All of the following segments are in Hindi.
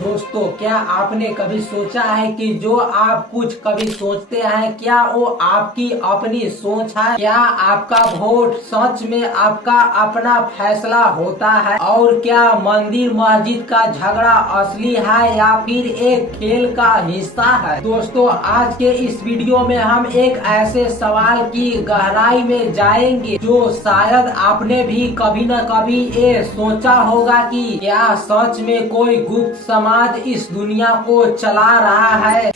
दोस्तों, क्या आपने कभी सोचा है कि जो आप कुछ कभी सोचते हैं क्या वो आपकी अपनी सोच है? क्या आपका वोट सच में आपका अपना फैसला होता है? और क्या मंदिर मस्जिद का झगड़ा असली है या फिर एक खेल का हिस्सा है? दोस्तों, आज के इस वीडियो में हम एक ऐसे सवाल की गहराई में जाएंगे जो शायद आपने भी कभी न कभी ये सोचा होगा कि क्या सच में कोई गुप्त समाज इस दुनिया को चला रहा है।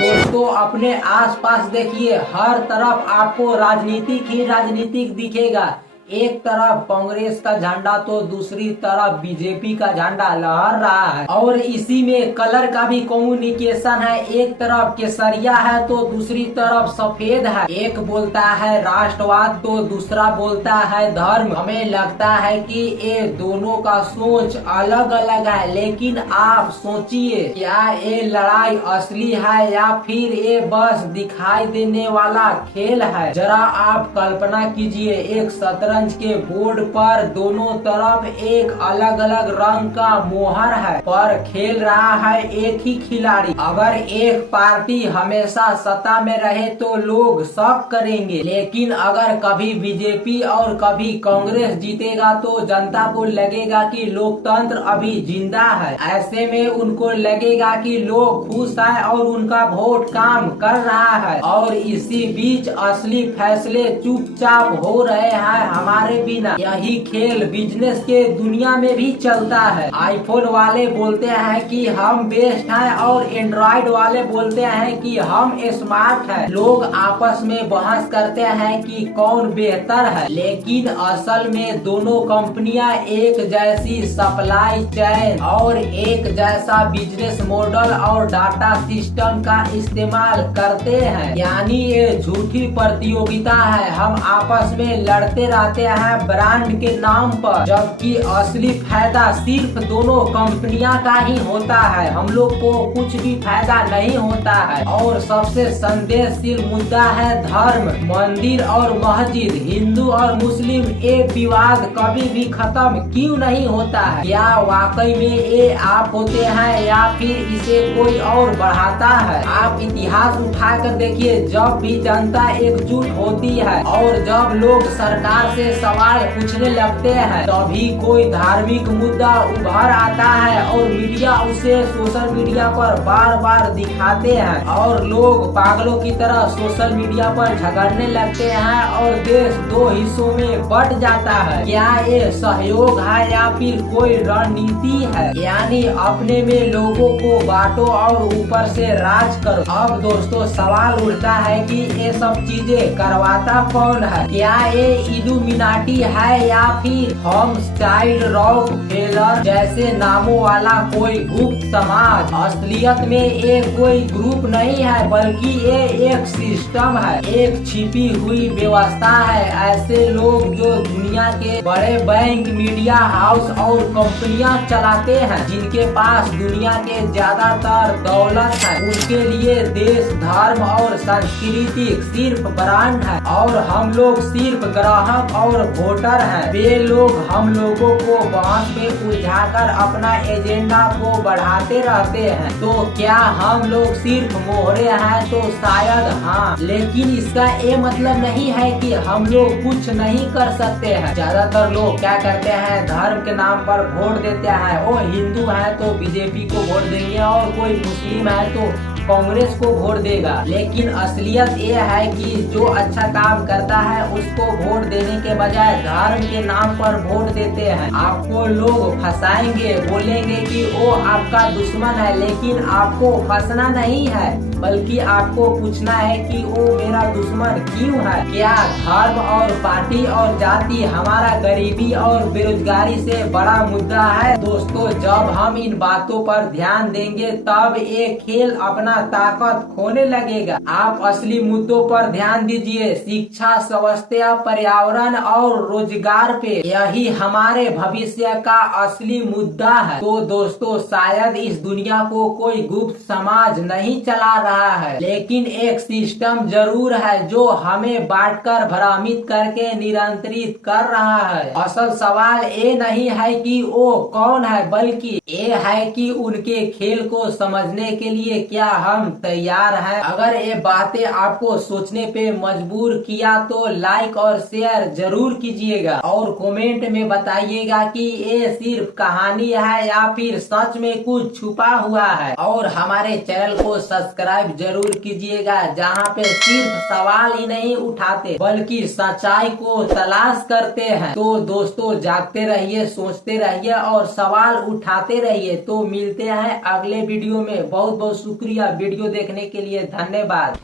दोस्तों, अपने आसपास देखिए, हर तरफ आपको राजनीतिक ही राजनीतिक दिखेगा। एक तरफ कांग्रेस का झंडा तो दूसरी तरफ बीजेपी का झंडा लहर रहा है और इसी में कलर का भी कम्युनिकेशन है। एक तरफ केसरिया है तो दूसरी तरफ सफेद है। एक बोलता है राष्ट्रवाद तो दूसरा बोलता है धर्म। हमें लगता है कि ये दोनों का सोच अलग अलग है, लेकिन आप सोचिए, क्या ये लड़ाई असली है या फिर ये बस दिखाई देने वाला खेल है? जरा आप कल्पना कीजिए, एक शतरंज के बोर्ड पर दोनों तरफ एक अलग अलग रंग का मोहर है, पर खेल रहा है एक ही खिलाड़ी। अगर एक पार्टी हमेशा सत्ता में रहे तो लोग शक करेंगे, लेकिन अगर कभी बीजेपी और कभी कांग्रेस जीतेगा तो जनता को लगेगा कि लोकतंत्र अभी जिंदा है। ऐसे में उनको लगेगा कि लोग खुश हैं और उनका वोट काम कर रहा है। और इसी बीच असली फैसले चुपचाप हो रहे हैं हमारे बिना। यही खेल बिजनेस के दुनिया में भी चलता है। आईफोन वाले बोलते हैं कि हम बेस्ट हैं और एंड्रॉइड वाले बोलते हैं कि हम स्मार्ट हैं। लोग आपस में बहस करते हैं कि कौन बेहतर है, लेकिन असल में दोनों कंपनियां एक जैसी सप्लाई चेन और एक जैसा बिजनेस मॉडल और डाटा सिस्टम का इस्तेमाल करते हैं। यानी ये झूठी प्रतियोगिता है। हम आपस में लड़ते रहते हैं ब्रांड के नाम पर, जबकि असली फायदा सिर्फ दोनों कंपनियां का ही होता है। हम लोग को कुछ भी फायदा नहीं होता है। और सबसे संदेशशील मुद्दा है धर्म, मंदिर और मस्जिद, हिंदू और मुस्लिम, ये विवाद कभी भी खत्म क्यों नहीं होता है? क्या वाकई में ये आप होते हैं या फिर इसे कोई और बढ़ाता है? आप इतिहास उठाकर देखिए, जब भी जनता एकजुट होती है और जब लोग सरकार से सवाल पूछने लगते हैं, तभी कोई धार्मिक मुद्दा उभर आता है और मीडिया उसे सोशल मीडिया पर बार बार दिखाते हैं और लोग पागलों की तरह सोशल मीडिया पर झगड़ने लगते हैं और देश दो हिस्सों में बट जाता है। क्या ये सहयोग है या फिर कोई रणनीति है? यानी अपने में लोगों को बांटो और ऊपर से राज करो। अब दोस्तों, सवाल उठता है कि ये सब चीजें करवाता कौन है? क्या ये इल्यूमिनाटी है या फिर होम चाइल्ड रॉक फेलर जैसे नामों वाला कोई गुप्त समाज? असलियत में ये कोई ग्रुप नहीं है, बल्कि ये एक सिस्टम है, एक छिपी हुई व्यवस्था है। ऐसे लोग जो दुनिया के बड़े बैंक, मीडिया हाउस और कंपनियां चलाते हैं, जिनके पास दुनिया के ज्यादातर दौलत है, उनके लिए देश, धर्म और संस्कृति सिर्फ ब्रांड है और हम लोग सिर्फ ग्राहक और वोटर हैं। वे लोग हम लोगों को बहस में उलझाकर अपना एजेंडा को बढ़ाते रहते हैं। तो क्या हम लोग सिर्फ मोहरे हैं? तो शायद हाँ, लेकिन इसका ये मतलब नहीं है कि हम लोग कुछ नहीं कर सकते हैं। ज्यादातर लोग क्या करते हैं, धर्म के नाम पर वोट देते हैं। वो हिंदू है तो बीजेपी को वोट देंगे और कोई मुस्लिम है तो कांग्रेस को वोट देगा। लेकिन असलियत ये है कि जो अच्छा काम करता है उसको वोट देने के बजाय धर्म के नाम पर वोट देते हैं। आपको लोग फंसाएंगे, बोलेंगे कि वो आपका दुश्मन है, लेकिन आपको फंसना नहीं है, बल्कि आपको पूछना है कि वो मेरा दुश्मन क्यों है। क्या धर्म और पार्टी और जाति हमारा गरीबी और बेरोजगारी से बड़ा मुद्दा है? दोस्तों, जब हम इन बातों पर ध्यान देंगे तब ये खेल अपना ताकत खोने लगेगा। आप असली मुद्दों पर ध्यान दीजिए, शिक्षा, स्वास्थ्य, पर्यावरण और रोजगार पे। यही हमारे भविष्य का असली मुद्दा है। तो दोस्तों, शायद इस दुनिया को कोई गुप्त समाज नहीं चला रहा है, लेकिन एक सिस्टम जरूर है जो हमें बांटकर भ्रमित करके नियंत्रित कर रहा है। असल सवाल ये नहीं है कि वो कौन है, बल्कि ये है कि उनके खेल को समझने के लिए क्या हम तैयार हैं। अगर ये बातें आपको सोचने पे मजबूर किया तो लाइक और शेयर जरूर कीजिएगा और कमेंट में बताइएगा कि ये सिर्फ कहानी है या फिर सच में कुछ छुपा हुआ है। और हमारे चैनल को सब्सक्राइब जरूर कीजिएगा, जहाँ पे सिर्फ सवाल ही नहीं उठाते बल्कि सच्चाई को तलाश करते हैं। तो दोस्तों जागते रहिए, सोचते रहिए और सवाल उठाते रहिए। तो मिलते हैं अगले वीडियो में। बहुत बहुत शुक्रिया वीडियो देखने के लिए, धन्यवाद।